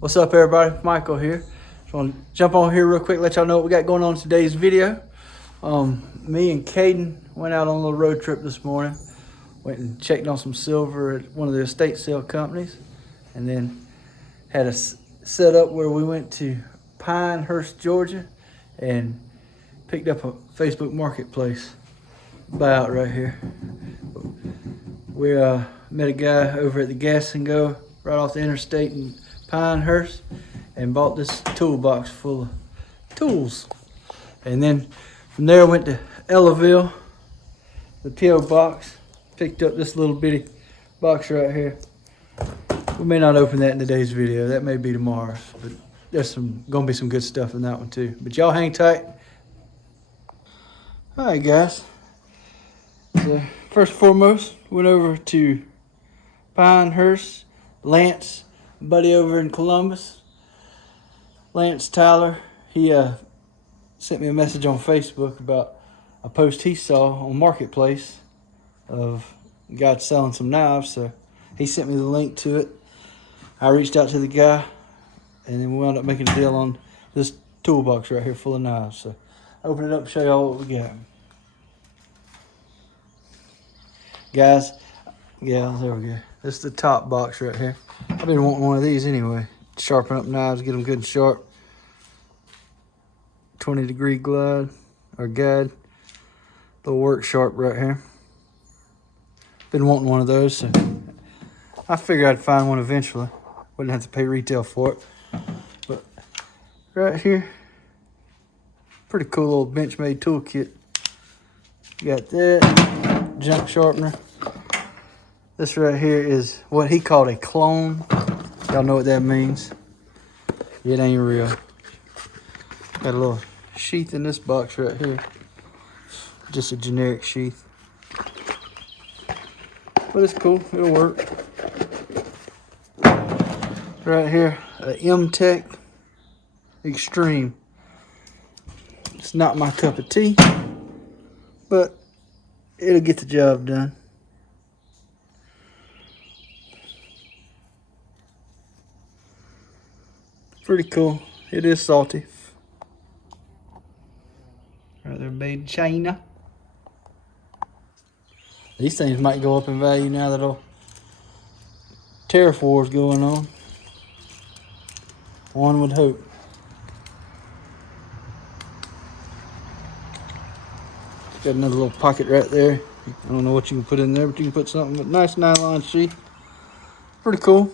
What's up, everybody? Michael here. Just want to jump on here real quick, let y'all know what we got going on in today's video. Me and Caden went out on a little road trip this morning. Went and checked on some silver at one of the estate sale companies, and then had a set up where we went to Pinehurst, Georgia, and picked up a Facebook Marketplace buyout right here. We met a guy over at the Gas and Go right off the interstate in Pinehurst and bought this toolbox full of tools. And then from there went to Ellaville, the P.O. box, picked up this little bitty box right here. We may not open that in today's video, that may be tomorrow, but there's gonna be some good stuff in that one too. But y'all hang tight. All right, guys. So first and foremost, went over to Pinehurst. Lance, buddy over in Columbus. Lance Tyler, he sent me a message on Facebook about a post he saw on Marketplace of a guy selling some knives. So he sent me the link to it. I reached out to the guy, and then we wound up making a deal on this toolbox right here full of knives. So open it up and show y'all what we got. Guys, yeah, there we go. This is the top box right here. I've been wanting one of these anyway. Sharpen up knives, get them good and sharp. 20-degree glide or guide. Little work sharp right here. Been wanting one of those, so I figured I'd find one eventually. Wouldn't have to pay retail for it. But right here, pretty cool little Benchmade toolkit. Got that junk sharpener. This right here is what he called a clone. Y'all know what that means. It ain't real. Got a little sheath in this box right here. Just a generic sheath. But it's cool, it'll work. Right here, a M-Tech Extreme. It's not my cup of tea, but it'll get the job done. Pretty cool. It is salty. Right there, made in China. These things might go up in value now that all tariff wars going on. One would hope. Got another little pocket right there. I don't know what you can put in there, but you can put something. But nice nylon sheath. Pretty cool.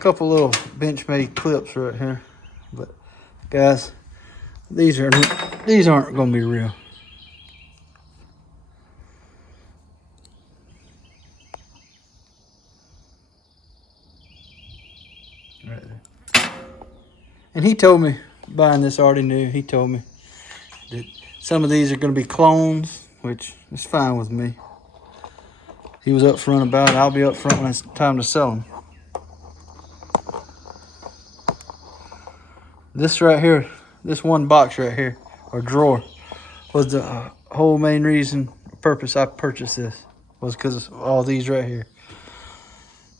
Couple little Benchmade clips right here, but guys, these aren't going to be real. Right there. And he told me, buying this, already knew. He told me that some of these are going to be clones, which is fine with me. He was upfront about it. I'll be upfront when it's time to sell them. This right here, this one box right here, or drawer, was the whole main reason, purpose I purchased this, was because of all these right here.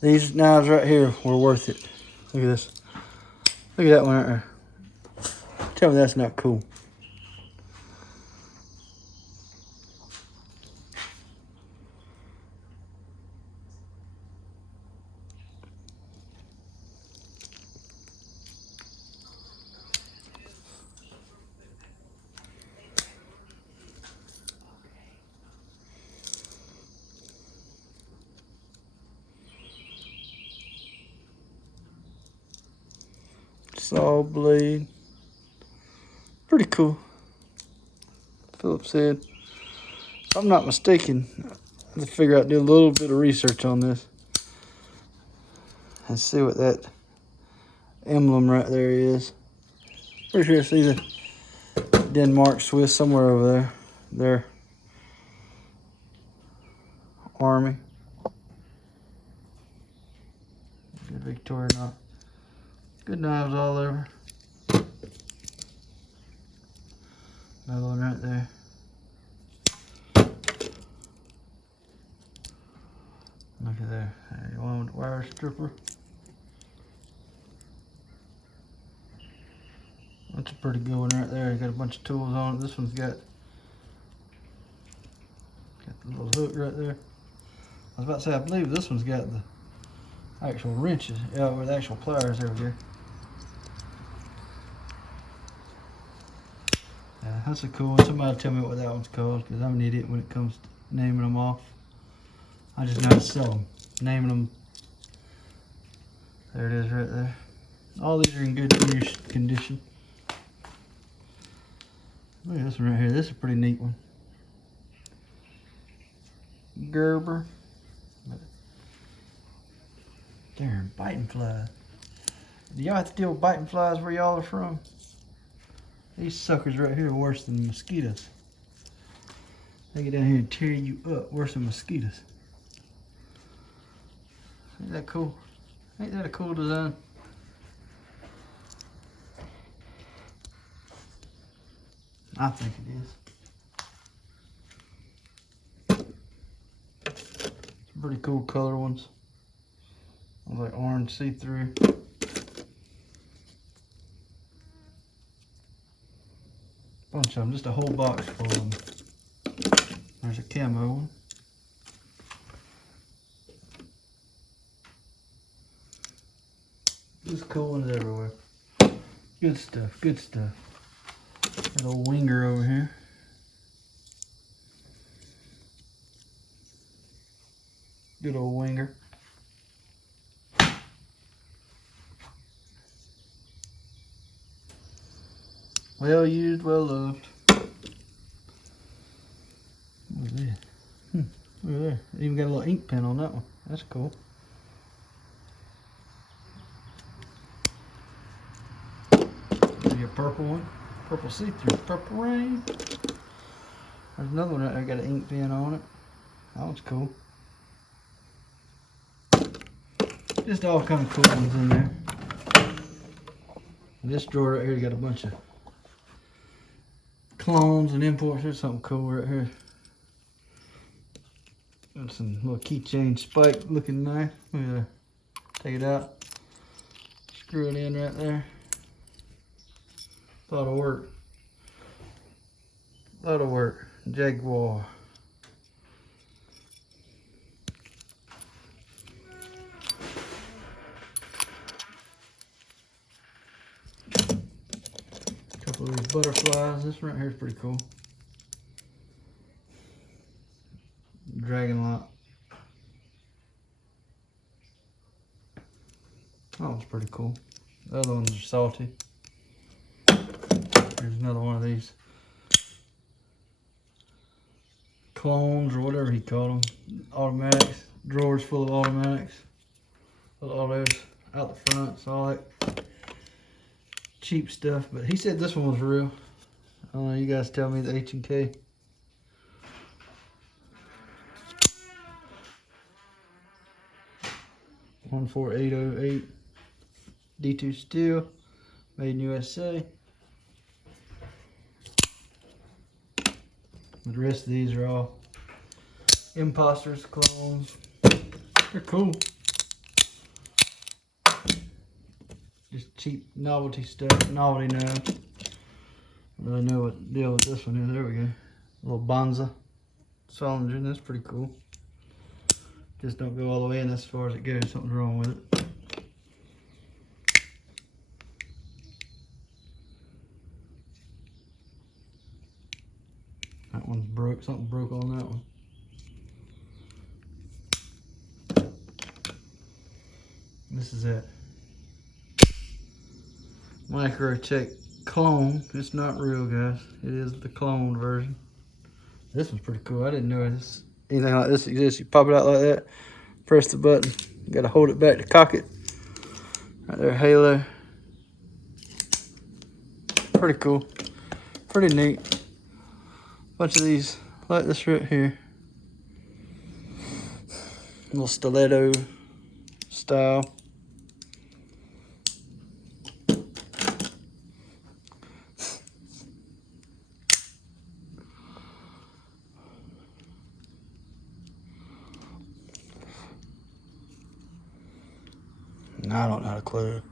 These knives right here were worth it. Look at this. Look at that one right there. Tell me that's not cool. Saw blade. Pretty cool. Phillips head. If I'm not mistaken, I have to figure out, do a little bit of research on this and see what that emblem right there is. Pretty sure it's either Denmark, Swiss, somewhere over there. Their army. Good Victoria knot. Good knives all over. Another one right there. Look at there. One wire stripper. That's a pretty good one right there. You got a bunch of tools on it. This one's got the little hook right there. I was about to say, I believe this one's got the actual wrenches. Yeah, with the actual pliers. There we go. Yeah, that's a cool one. Somebody tell me what that one's called, because I'm an idiot when it comes to naming them off. I just know how to sell them. Naming them. There it is right there. All these are in good condition. Look at this one right here. This is a pretty neat one. Gerber. Darn, biting flies. Do y'all have to deal with biting flies where y'all are from? These suckers right here are worse than mosquitoes. They get down here and tear you up worse than mosquitoes. Ain't that cool? Ain't that a cool design? I think it is. Pretty cool color ones. Like orange see-through. Bunch of them, just a whole box full of them. There's a camo one. Just cool ones everywhere. Good stuff, good stuff. There's a little winger over here. Good old winger. Well used, well loved. Look at that. Look at that. It even got a little ink pen on that one. That's cool. Maybe a purple one. Purple see-through. Purple rain. There's another one right there got an ink pen on it. That one's cool. Just all kind of cool ones in there. And this drawer right here got a bunch of clones and imports. There's something cool right here. Got some little keychain spike looking knife. Look at that. Take it out. Screw it in right there. A lot of work. A lot of work. Jaguar. Couple of these butterflies. This one right here is pretty cool. Dragon lock. That one's pretty cool. The other ones are salty. Here's another one of these clones or whatever he called them. Automatics. Drawers full of automatics. Put all those out the front. So all that cheap stuff. But he said this one was real. I don't know. You guys tell me the H&K. $14808 D2 steel, made in USA. The rest of these are all imposters, clones. They're cool. Just cheap novelty stuff, novelty now. I don't really know what the deal with this one is. There we go. A little Bonza cylinder, that's pretty cool. Just don't go all the way in as far as it goes. Something's wrong with it. That one's broke. Something broke on that one. This is it. Microtech clone. It's not real, guys. It is the clone version. This one's pretty cool. I didn't know this anything like this exists. You pop it out like that. Press the button. You gotta hold it back to cock it. Right there, halo. Pretty cool. Pretty neat. Bunch of these like this right here. Little stiletto style. I don't know how to close.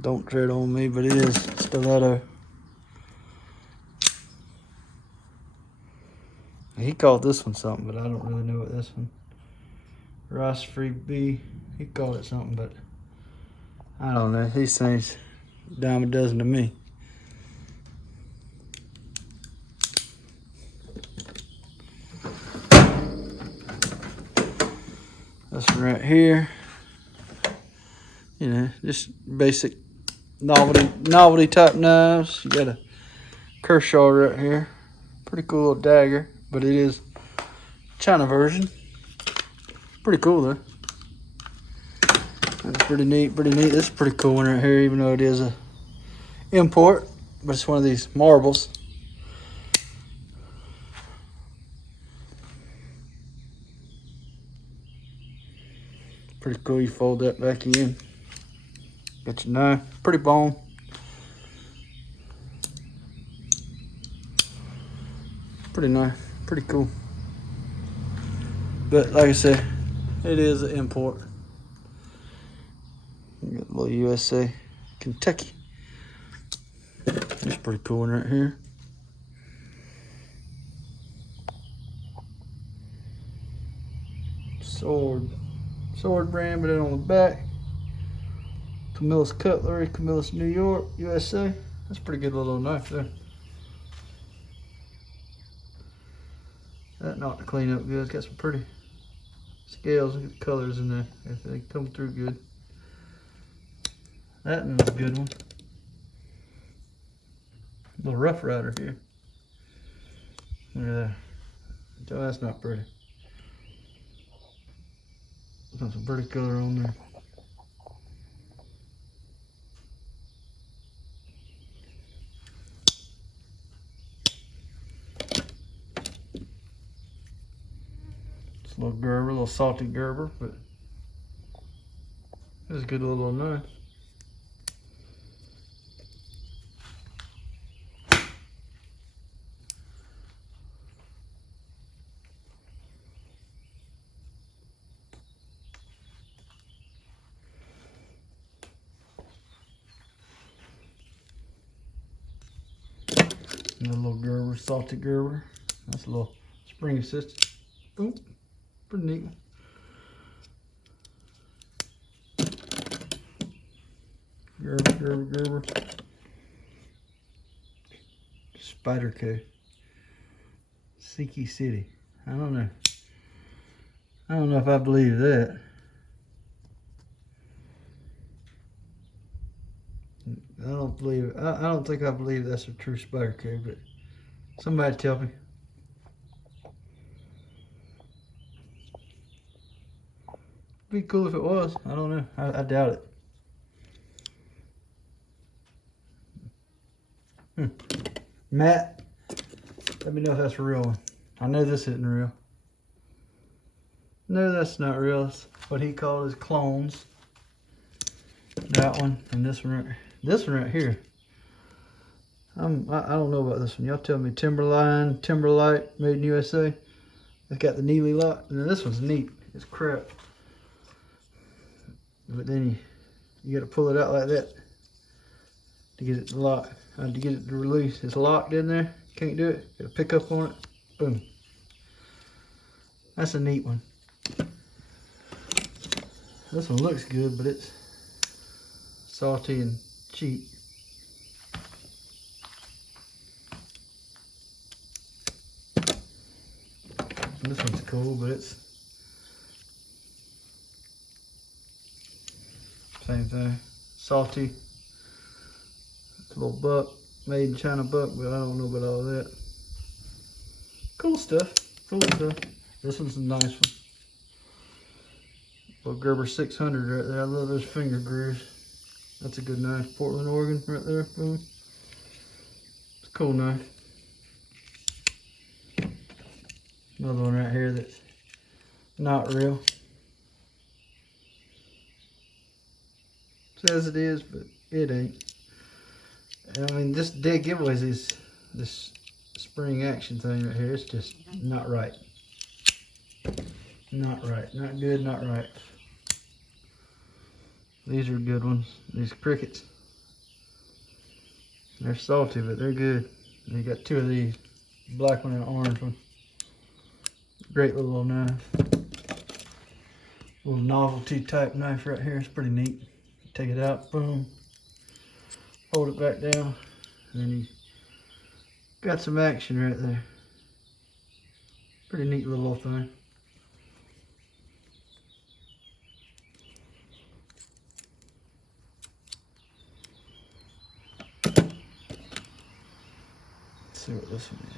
Don't tread on me, but it is stiletto. He called this one something, but I don't really know what this one. Rice free bee. He called it something, but I don't know. These things, dime a dozen to me. This one right here. You know, just basic novelty type knives. You got a Kershaw right here. Pretty cool little dagger, but it is China version. Pretty cool though. That's pretty neat, pretty neat. This is a pretty cool one right here, even though it is a import, but it's one of these marbles. Pretty cool. You fold that back in. Got your knife. Pretty bone. Pretty nice. Pretty cool. But like I said, it is an import. You got a little USA, Kentucky. It's pretty cool one right here. Sword brand, but then on the back, Camillus Cutlery, Camillus New York, USA. That's a pretty good little knife there. That knocked the clean up good. It's got some pretty scales and colors in there. If they come through good. That one's a good one. Little Rough Rider here. Look at that. Oh, that's not pretty. Got some pretty color on there. It's a little Gerber, a little salty Gerber, but it's a good little knife. Another little Gerber, salty Gerber. That's a little spring assisted. Ooh, pretty neat one. Gerber. Spider Co. Siki City. I don't know. I don't know if I believe that. I don't think I believe that's a true Spider Co, but somebody tell me. Be cool if it was. I don't know. I doubt it. Matt, let me know if that's a real one. I know this isn't real. No, that's not real. It's what he called his clones. That one and this one right. This one right here. I don't know about this one. Y'all tell me. Timberline, Timberlight, made in USA. It's got the Neely lock. And then this one's neat. It's crap. But then you got to pull it out like that to get it to lock. To get it to release. It's locked in there. Can't do it. Got to pick up on it. Boom. That's a neat one. This one looks good, but it's salty and cheap. This one's cool, but it's same thing. Salty. It's a little buck, made in China buck, but I don't know about all that. Cool stuff. Cool stuff. This one's a nice one. Little Gerber 600 right there. I love those finger grooves. That's a good knife. Portland, Oregon, right there. Boom. It's a cool knife. Another one right here that's not real. Says it is, but it ain't. I mean, this dead giveaways is this spring action thing right here. It's just not right. Not right. Not good, not right. These are good ones. These crickets. They're salty, but they're good. And you got two of these, black one and orange one. Great little knife. Little novelty type knife right here. It's pretty neat. Take it out, boom. Hold it back down, and then you got some action right there. Pretty neat little thing. Let's see what this one is.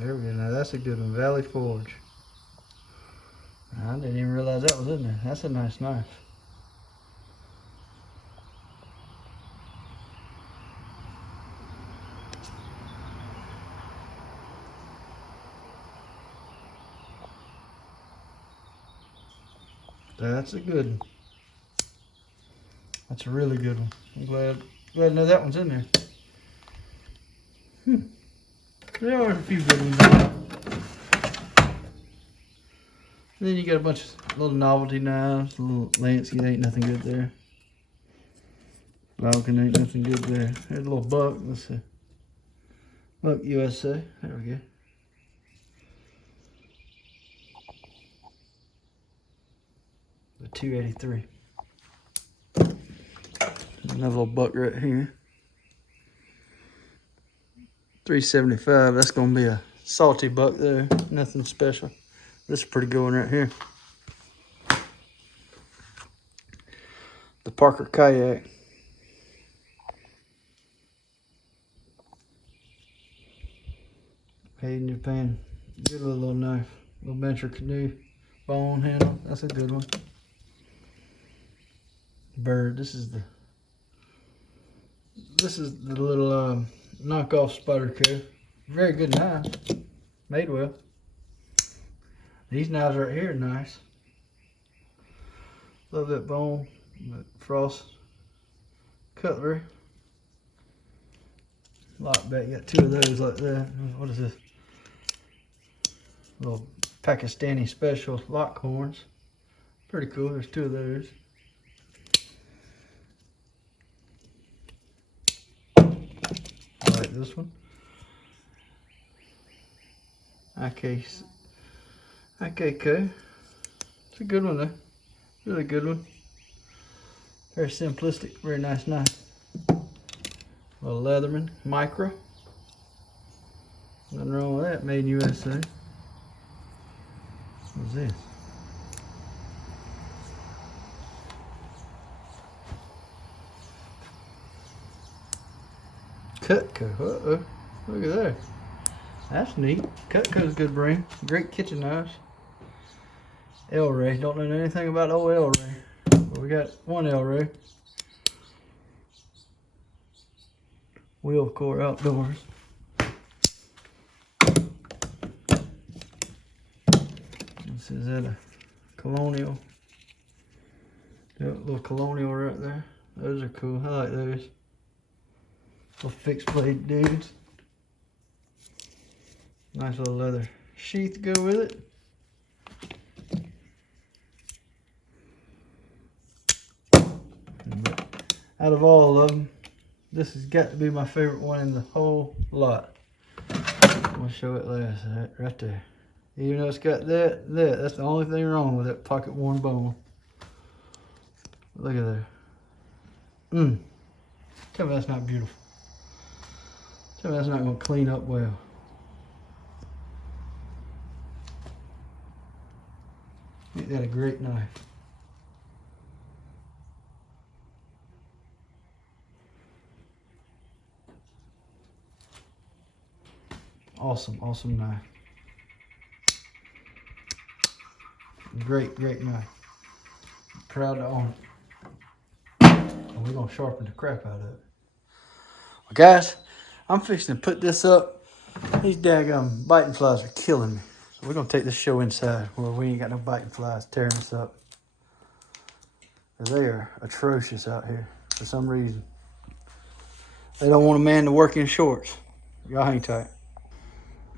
There we go. Now that's a good one. Valley Forge. I didn't even realize that was in there. That's a nice knife. That's a good one. That's a really good one. I'm glad to know that one's in there. There are a few good ones in there. Then you got a bunch of little novelty knives, little Lansky, ain't nothing good there. Falcon ain't nothing good there. There's a little Buck, let's see. Buck USA, there we go. The 283. Another little Buck right here. 375, that's gonna be a salty Buck there, nothing special. This is a pretty good one right here. The Parker Kayak. Made in Japan. Good little knife. Little Venture Canoe bone handle. That's a good one. Bird. This is the little knockoff Spyderco. Very good knife. Made well. These knives right here are nice. Love that bone, that frost cutlery. Lock back, got two of those like that. What is this? Little Pakistani special lock horns. Pretty cool, there's two of those. I like this one. IKK. It's a good one though. Really good one. Very simplistic, very nice knife. Little Leatherman Micro. Nothing wrong with that, made in USA. What's this? Cutco. Uh-oh. Look at that. That's neat. Cutco's a good brand. Great kitchen knives. El-Ray. Don't know anything about old El-Ray. But we got one El-Ray. Wheel Core Outdoors. This is that a Colonial. Got a little Colonial right there. Those are cool. I like those. Little fixed blade dudes. Nice little leather sheath to go with it. But out of all of them, this has got to be my favorite one in the whole lot. I'm gonna show it last, right there. Even though it's got that's the only thing wrong with that pocket worn bone. Look at that. Tell me that's not beautiful. Tell me that's not gonna clean up well. Ain't that a great knife? Awesome, awesome knife. Great, great knife. Proud to own it. And we're gonna sharpen the crap out of it. Well, guys, I'm fixing to put this up. These daggum biting flies are killing me. So we're gonna take this show inside where we ain't got no biting flies tearing us up. They are atrocious out here for some reason. They don't want a man to work in shorts. Y'all hang tight.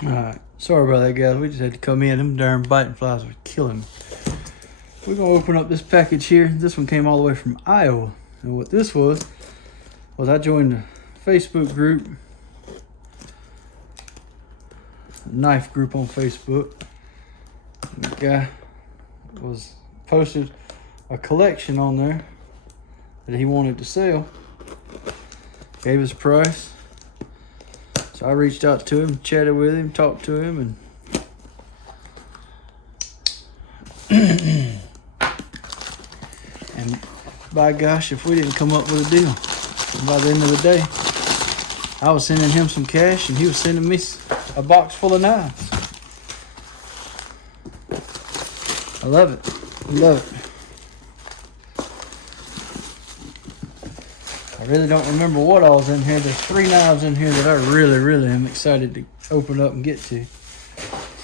Alright, sorry about that, guys. We just had to come in. Them darn biting flies were killing me. We're gonna open up this package here. This one came all the way from Iowa. And what this was I joined a Facebook group, a knife group on Facebook. The guy posted a collection on there that he wanted to sell. Gave us a price. So I reached out to him, chatted with him, talked to him, and and by gosh, if we didn't come up with a deal, by the end of the day, I was sending him some cash and he was sending me a box full of knives. I love it. I love it. I really don't remember what all was in here. There's 3 knives in here that I really am excited to open up and get to.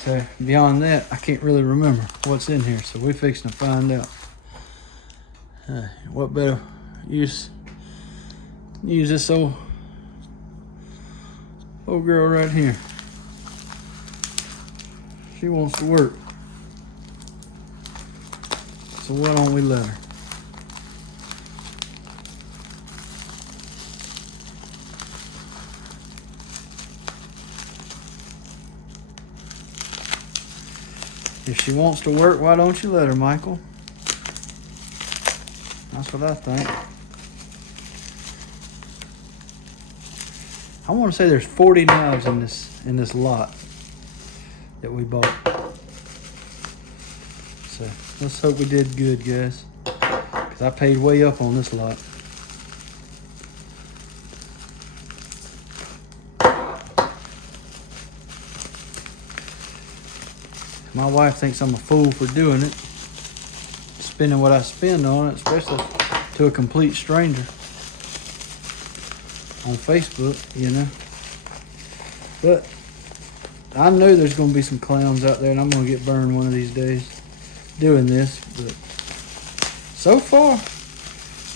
So beyond that, I can't really remember what's in here. So we're fixing to find out. What better use this old girl right here. She wants to work. So why don't we let her? If she wants to work, why don't you let her, Michael? That's what I think. I want to say there's 40 knives in this lot that we bought. So let's hope we did good, guys. Because I paid way up on this lot. My wife thinks I'm a fool for doing it. Spending what I spend on it, especially to a complete stranger on Facebook, you know. But I know there's going to be some clowns out there, and I'm going to get burned one of these days doing this. But so far,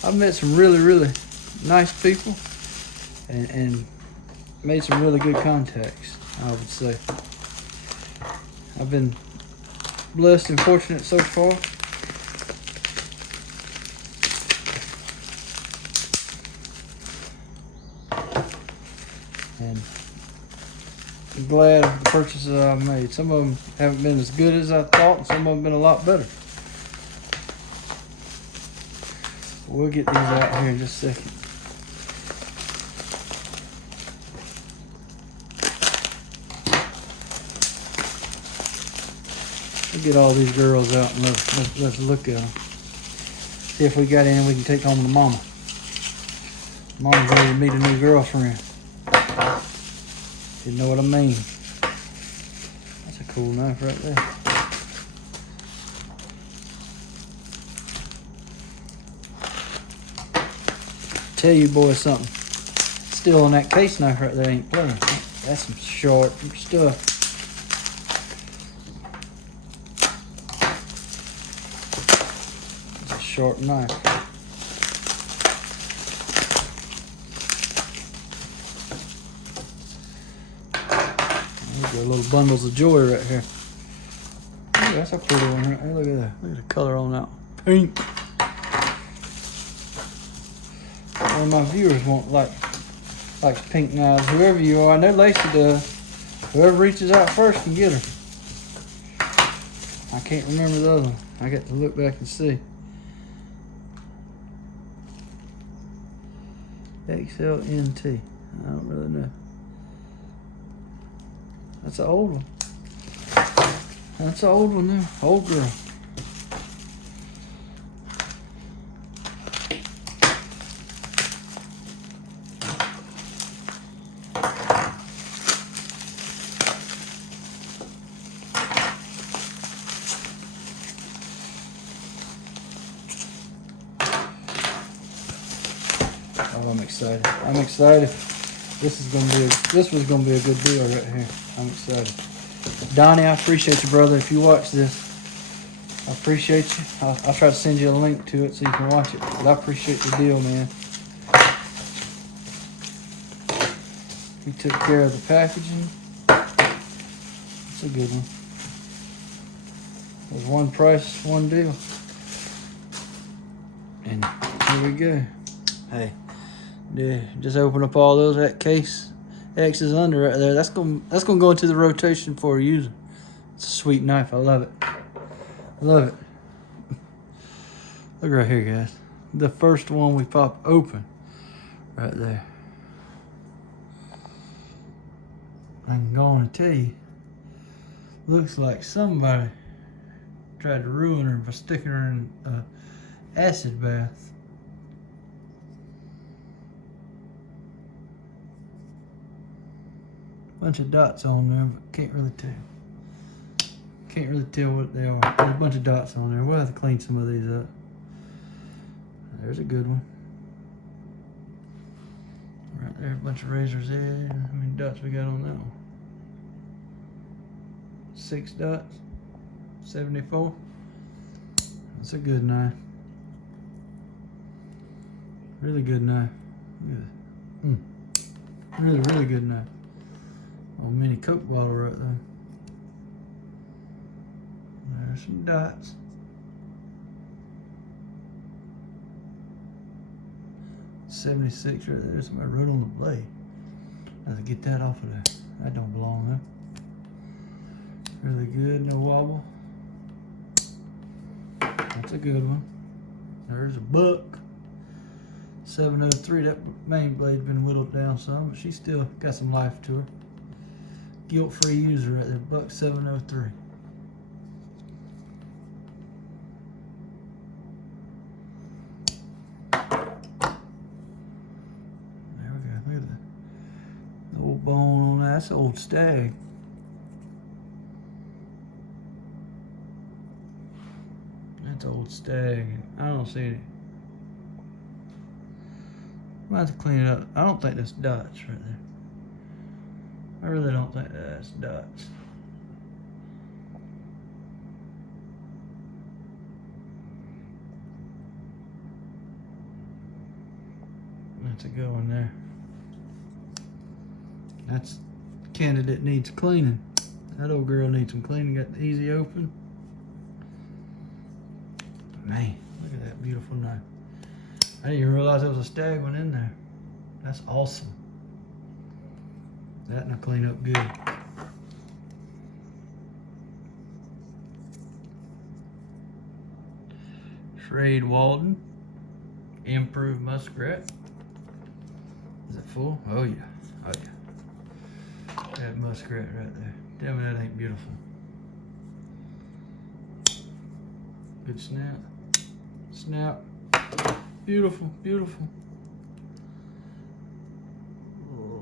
I've met some really nice people and made some really good contacts, I would say. I've been blessed and fortunate so far. And I'm glad of the purchases I've made. Some of them haven't been as good as I thought, and some of them have been a lot better. We'll get these out here in just a second. We'll get all these girls out and let's look at them. See if we got any we can take home to mama. Mama's ready to meet a new girlfriend. You know what I mean? That's a cool knife right there. Tell you boys something. Still on that case knife right there ain't playing. That's some sharp stuff. It's a sharp knife. Little bundles of joy right here. Ooh, that's a pretty one right here. Look at that. Look at the color on that. Pink. One of my viewers likes pink knives. Whoever you are, I know Lacey does. Whoever reaches out first can get her. I can't remember the other one. I got to look back and see. XLNT. I don't really know. That's an old one. That's an old one there. Old girl. Oh, I'm excited. I'm excited. This was gonna be a good deal right here. I'm excited. Donnie, I appreciate you, brother. If you watch this, I appreciate you. I'll try to send you a link to it so you can watch it. But I appreciate the deal, man. He took care of the packaging. It's a good one. There's one price, one deal. And here we go. Hey, just open up all those. That case X is under right there. That's gonna go into the rotation for a user. It's a sweet knife. I love it. I love it. Look right here, guys. The first one we pop open right there. I'm going to tell you, looks like somebody tried to ruin her by sticking her in an acid bath. Bunch of dots on there, but can't really tell. Can't really tell what they are. There's a bunch of dots on there. We'll have to clean some of these up. There's a good one. Right there, a bunch of razor's edge. How many dots we got on that one? 6 dots. 74. That's a good knife. Really good knife. Really, really good knife. Oh, mini Coke bottle right there. There's some dots. .76 right there. Somebody wrote on the blade. I have to get that off of there. That don't belong there. Really good, no wobble. That's a good one. There's a buck. 703. That main blade's been whittled down some, but she's still got some life to her. Guilt-free user right there. Buck 703. There we go. Look at that. The old bone on that. That's an old stag. That's an old stag. I don't see it. I'm gonna have to clean it up. I don't think that's dots right there. I really don't think that's dots. That's a good one there. That's candidate needs cleaning. That old girl needs some cleaning. Got the easy open. Man, look at that beautiful knife. I didn't even realize there was a stag one in there. That's awesome. That and I clean up good. Trade Walden. Improved muskrat. Is it full? Oh yeah. Oh yeah. That muskrat right there. Tell me that ain't beautiful. Good snap. Snap. Beautiful, beautiful.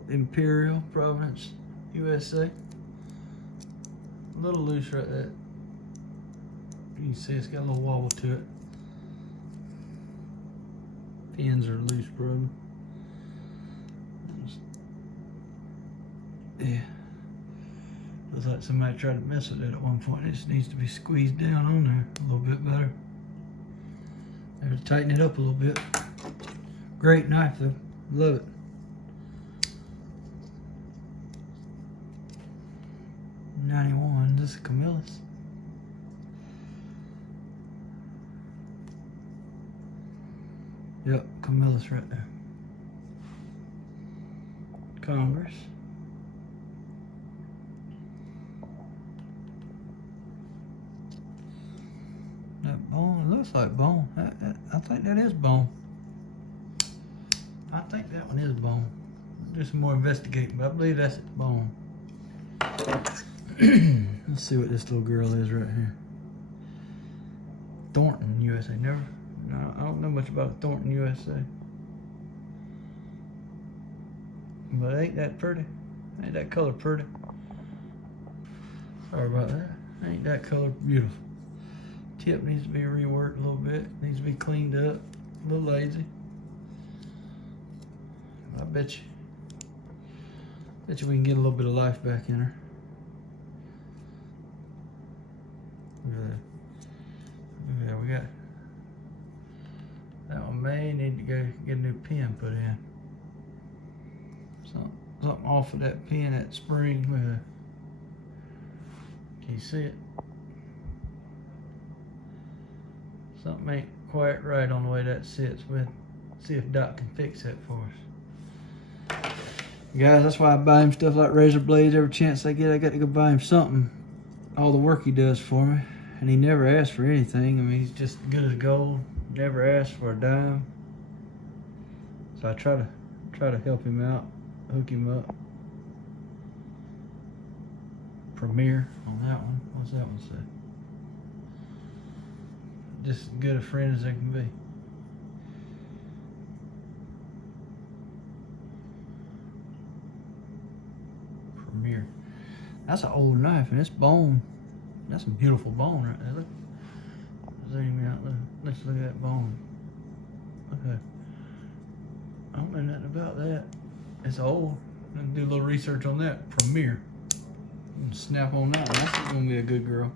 Imperial, Providence, USA. A little loose right there. You can see it's got a little wobble to it. Pins are loose, bro. Yeah. Looks like somebody tried to mess with it at one point. It just needs to be squeezed down on there a little bit better. There, tighten it up a little bit. Great knife though. Love it. .91. This is Camillus. Yep, Camillus right there. Congress. That bone, it looks like bone. I think that is bone. I think that one is bone. Do some more investigating, but I believe that's bone. Let's see what this little girl is right here. Thornton, USA. No, I don't know much about Thornton, USA. But ain't that pretty? Ain't that color pretty? Sorry about that. Ain't that color beautiful? Tip needs to be reworked a little bit. Needs to be cleaned up. A little lazy. I bet you we can get a little bit of life back in her. Look at that. Yeah, we got that one. May need to go get a new pin put in. Something off of that pin, that spring. Can you see it? Something ain't quite right on the way that sits. We'll see if Doc can fix that for us. Guys, that's why I buy him stuff like razor blades every chance I get. I got to go buy him something. All the work he does for me. And he never asks for anything. I mean, he's just good as gold. Never asks for a dime. So I try to help him out, hook him up. Premier on that one. What's that one say? Just as good a friend as they can be. Premier. That's an old knife, and it's bone. That's some beautiful bone right there. Look. Zoom out. Let's look at that bone. Okay. I don't know nothing about that. It's old. I'm gonna do a little research on that. Premier. Snap on that one. That's gonna be a good girl.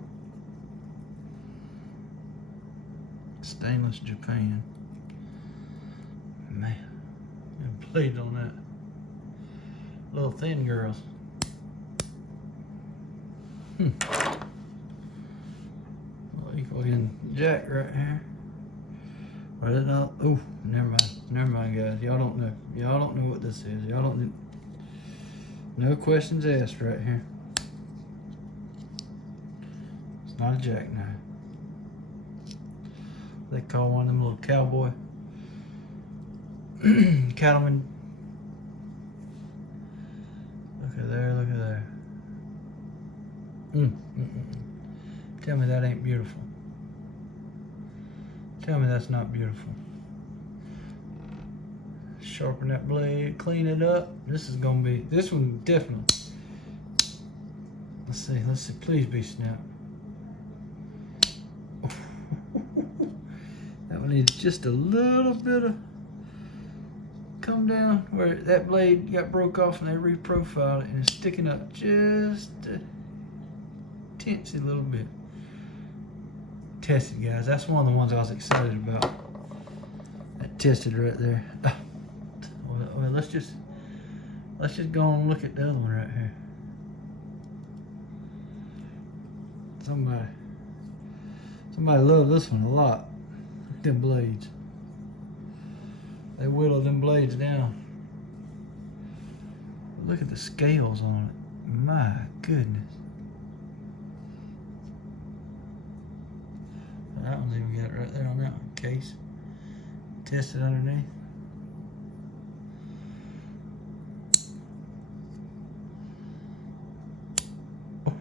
Stainless Japan. Man, got blades on that. Little thin girls. Little equal in jack right here. What is it all? Oh, never mind, guys. Y'all don't know. Y'all don't know what this is. Y'all don't know. No questions asked right here. It's not a jackknife. They call one of them little cowboy cattlemen. Look at there, look at there. Tell me that ain't beautiful. Tell me that's not beautiful. Sharpen that blade, clean it up. This is gonna be, this one definitely. Let's see, please be snapped. That one needs just a little bit of come down where that blade got broke off and they reprofiled it and it's sticking up just a teensy little bit. Tested, guys. That's one of the ones I was excited about. That tested right there. Well, let's just go and look at the other one right here. Somebody loved this one a lot. Them blades. They whittled them blades down. Look at the scales on it. My goodness. That one's even got it right there on that one. Case. Tested underneath. Oh,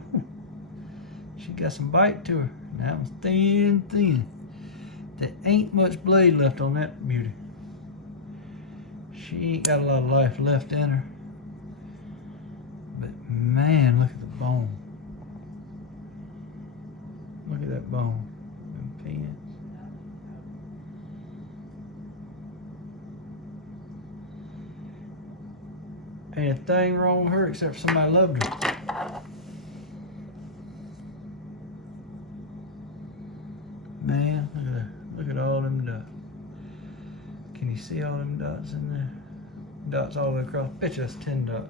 she got some bite to her. That one's thin. There ain't much blade left on that beauty. She ain't got a lot of life left in her. But man, look at the bone. Look at that bone. Them pins. Ain't a thing wrong with her except somebody loved her. Man, look at that. Look at all them dots. Can you see all them dots in there? Dots all the way across. Bet you that's 10 dot.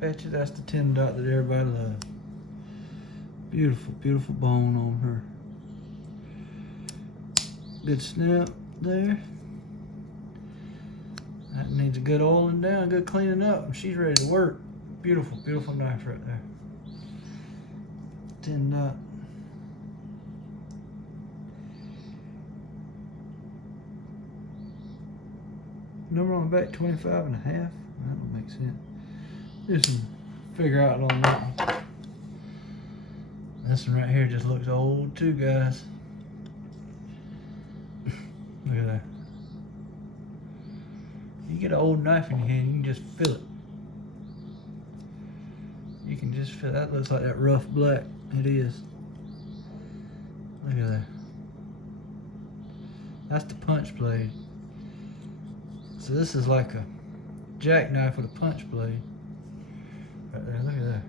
Bet you that's the 10 dot that everybody loves. Beautiful, beautiful bone on her. Good snap there. That needs a good oiling down, good cleaning up, and she's ready to work. Beautiful, beautiful knife right there. 10 dot. Number on the back, 25 and a half. That don't make sense. Just some figure out on that one. This one right here just looks old too, guys. Look at that. You get an old knife in your hand, you can just feel it. You can just feel it. That looks like that rough black. It is. Look at that. That's the punch blade. So this is like a jackknife with a punch blade. Right there, look at that.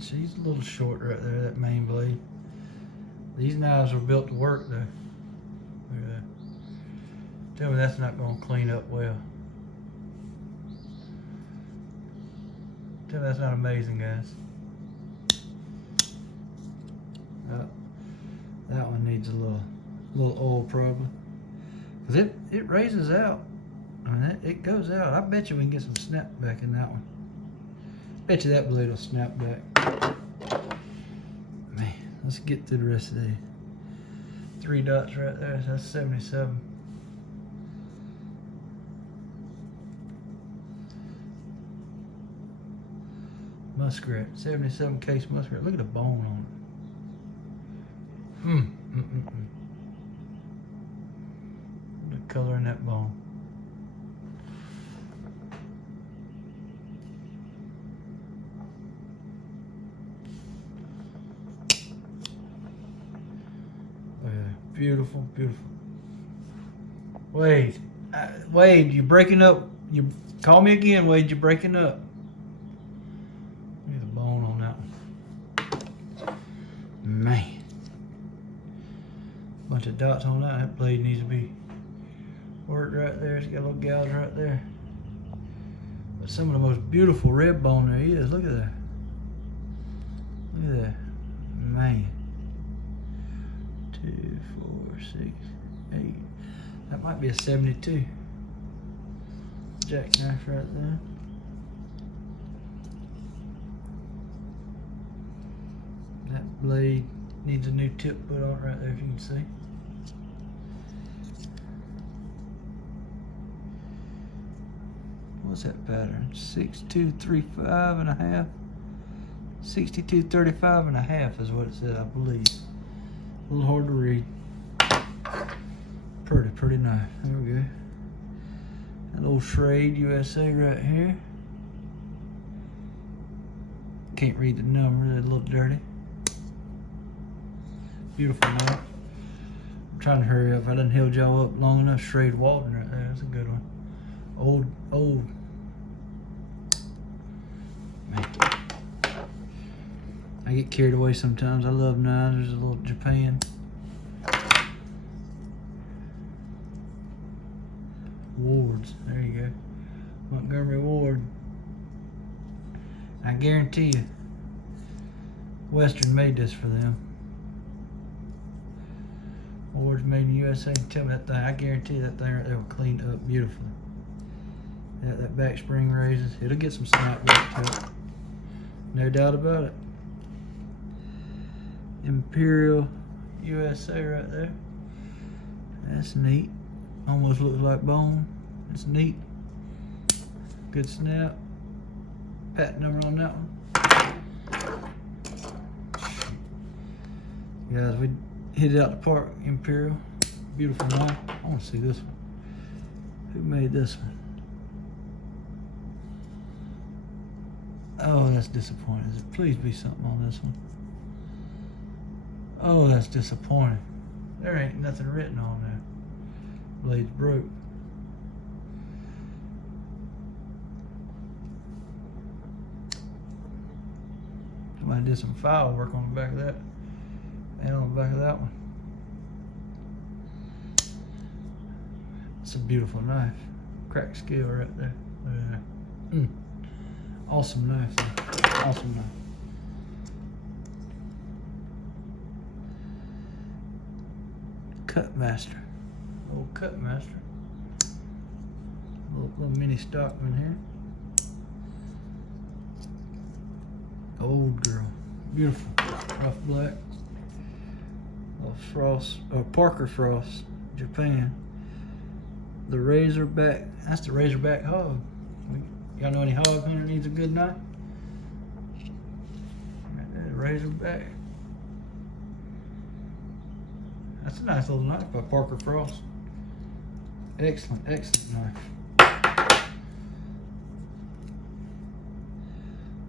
She's a little short right there, that main blade. These knives were built to work though. Look at that. Tell me that's not going to clean up well. Tell me that's not amazing, guys. That one needs a little oil probably. Cause it raises out. I mean, it goes out. I bet you we can get some snap back in that one. Bet you that blade will snap back. Man, let's get through the rest of these. 3 dots right there, so that's 77. Muskrat, 77 case muskrat. Look at the bone on it. The color in that bone. Oh yeah, beautiful, beautiful. Wade, you breaking up? You call me again, Wade. You breaking up? Look at the bone on that one. Man. Bunch of dots on that. That blade needs to be worked right there. It's got a little gouge right there. But some of the most beautiful red bone there is. Look at that. Look at that. Man. 2, 4, 6, 8. That might be a 72. Jackknife right there. That blade needs a new tip put on it right there, if you can see. What's that pattern? 6235 and a half. 6235 and a half is what it said, I believe. A little hard to read. Pretty nice. There we go. That little Schrade USA right here. Can't read the number, they're a little dirty. Beautiful knife. I'm trying to hurry up. I done held y'all up long enough. Schrade Walden right there. That's a good one. Old. Man. I get carried away sometimes. I love knives. There's a little Japan. Wards. There you go. Montgomery Ward. I guarantee you, Western made this for them. Ward's made in the USA. Tell me that thing. I guarantee you that thing right there will clean up beautifully. That back spring raises. It'll get some snap back to it. No doubt about it. Imperial USA right there. That's neat. Almost looks like bone. It's neat. Good snap. Patent number on that one. Guys, we hit it out the park. Imperial. Beautiful knife. I want to see this one. Who made this one? Oh, that's disappointing. Please be something on this one. Oh, that's disappointing. There ain't nothing written on there. Blade's broke. Somebody did some file work on the back of that and on the back of that one. It's a beautiful knife. Cracked scale right there. Awesome knife though. Awesome knife. Cut master. Old cut master. Little mini Stockman here. Old girl. Beautiful. Rough black. Little Frost, Parker Frost, Japan. The Razorback. That's the Razorback hog. Y'all know any hog hunter needs a good knife? Right there, Razorback. That's a nice little knife by Parker Frost. Excellent, excellent knife.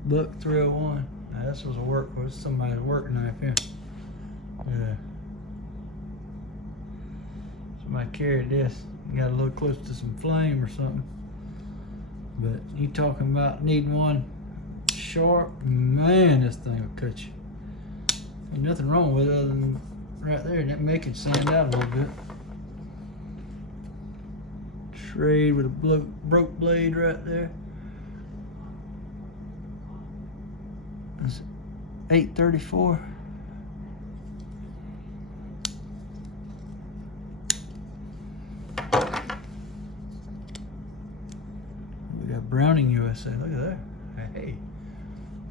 Buck 301. Now this was a work. Was somebody's work knife here. Yeah. Somebody carried this. Got a little close to some flame or something. But you talking about needing one sharp, man, this thing will cut you. Ain't nothing wrong with it other than right there, and that make it sand out a little bit. Schrade with a broke blade right there. It's 834. We got Browning USA. Look at that. Hey,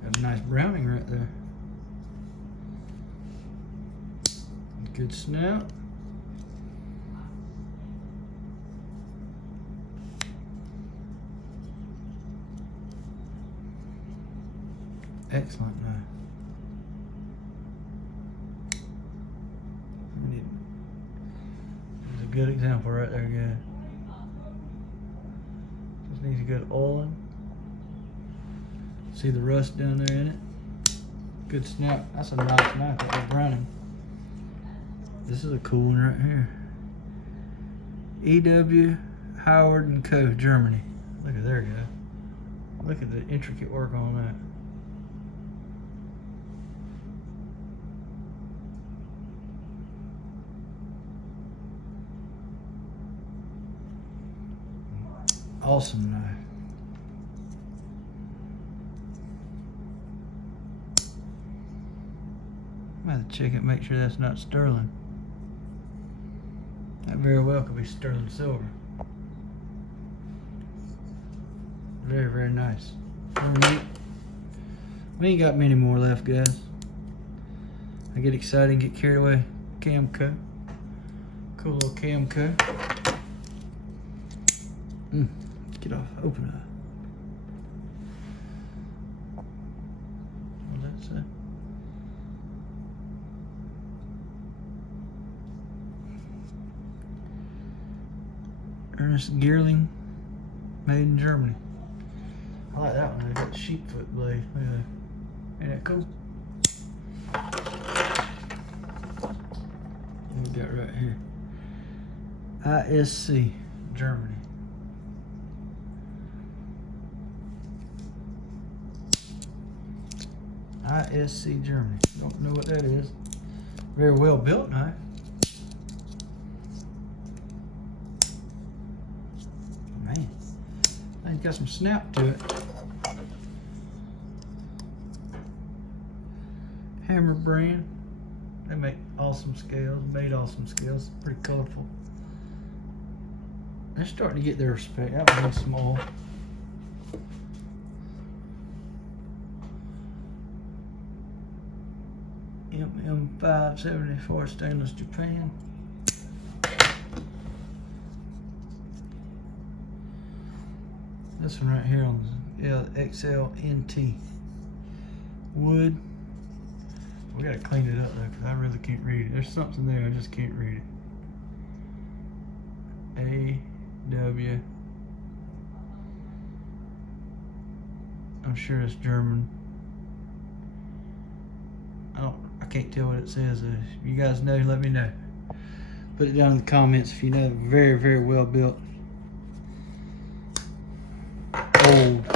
got a nice Browning right there. Good snout. Excellent knife. There's a good example right there, guys. Just needs a good oiling. See the rust down there in it? Good snap. That's a nice knife. That's a Browning. This is a cool one right here. E.W. Howard & Co. Germany. Look at there, guys. Look at the intricate work on that. Awesome knife. I'm gonna have to check it, make sure that's not sterling. That very well could be sterling silver. Very, very nice. We ain't got many more left, guys. I get excited and get carried away. Camco. Cool little Camco. Get off. Open up. What's that say? Ernest Gearling, made in Germany. I like that one. They got the sheepfoot blade. Look at that. Ain't that cool? What we got right here? ISC, Germany. ISC, Germany. Don't know what that is. Very well built knife. Man, it's got some snap to it. Hammer brand. They make awesome scales. Made awesome scales. Pretty colorful. They're starting to get their respect. That one's small. MM574 stainless Japan. This one right here on the XLNT wood. We gotta clean it up though, because I really can't read it. There's something there, I just can't read it. AW. I'm sure it's German. I can't tell what it says. If you guys know, let me know. Put it down in the comments if you know. Very, very well built. Old.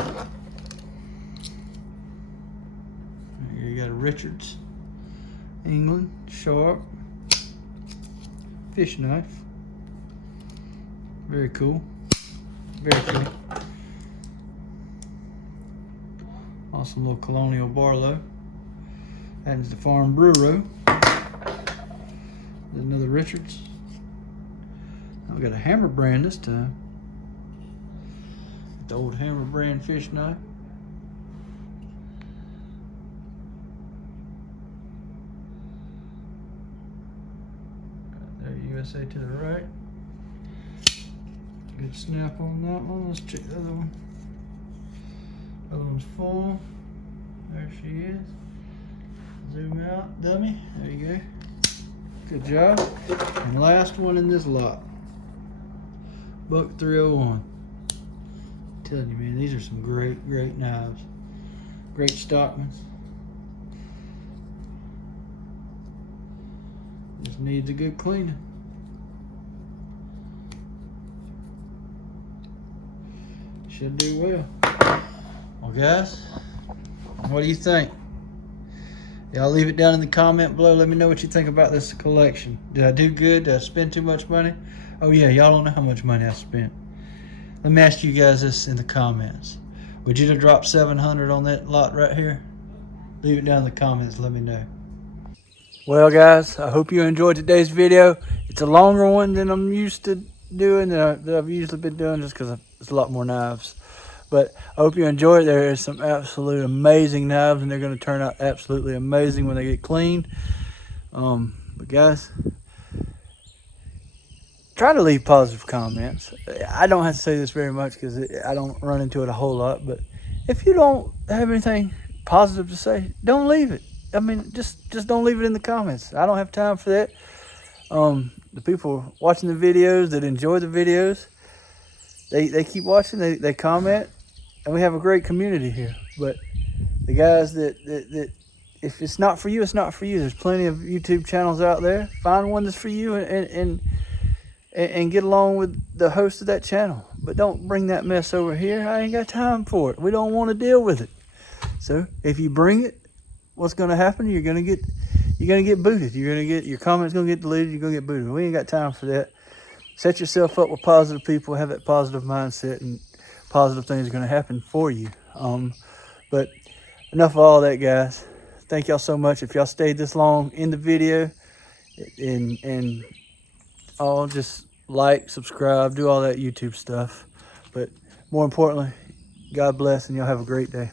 Here you got a Richards, England, sharp, fish knife. Very cool. Very cool. Awesome little Colonial Barlow. That's the Farm Bureau. Another Richards. Now we got a Hammer brand this time. The old Hammer brand fish knife. Right there, USA to the right. Good snap on that one. Let's check the other one. Other one's full. There she is. Zoom out, dummy. There you go. Good job. And last one in this lot. Buck 301. I'm telling you, man, these are some great, great knives. Great stockmans. Just needs a good cleaning. Should do well. Well, guys, what do you think? Y'all leave it down in the comment below. Let me know what you think about this collection. Did I do good? Did I spend too much money? Oh yeah, y'all don't know how much money I spent. Let me ask you guys this in the comments. Would you have dropped $700 on that lot right here? Leave it down in the comments. Let me know. Well, guys, I hope you enjoyed today's video. It's a longer one than I'm used to doing, that I've usually been doing, just because it's a lot more knives. But I hope you enjoy it. There is some absolute amazing knives, and they're going to turn out absolutely amazing when they get cleaned. But guys, try to leave positive comments. I don't have to say this very much because I don't run into it a whole lot. But if you don't have anything positive to say, don't leave it. I mean, just don't leave it in the comments. I don't have time for that. The people watching the videos that enjoy the videos, they keep watching, they comment, and we have a great community here. But the guys that if it's not for you, it's not for you. There's plenty of YouTube channels out there. Find one that's for you and get along with the host of that channel. But don't bring that mess over here. I ain't got time for it. We don't want to deal with it. So if you bring it, what's going to happen? You're going to get booted. Your comments going to get deleted. You're going to get booted. We ain't got time for that. Set yourself up with positive people. Have that positive mindset, and positive things are going to happen for you. But enough of all that, guys. Thank y'all so much. If y'all stayed this long in the video, and all, just like, subscribe, do all that YouTube stuff. But more importantly, God bless, and y'all have a great day.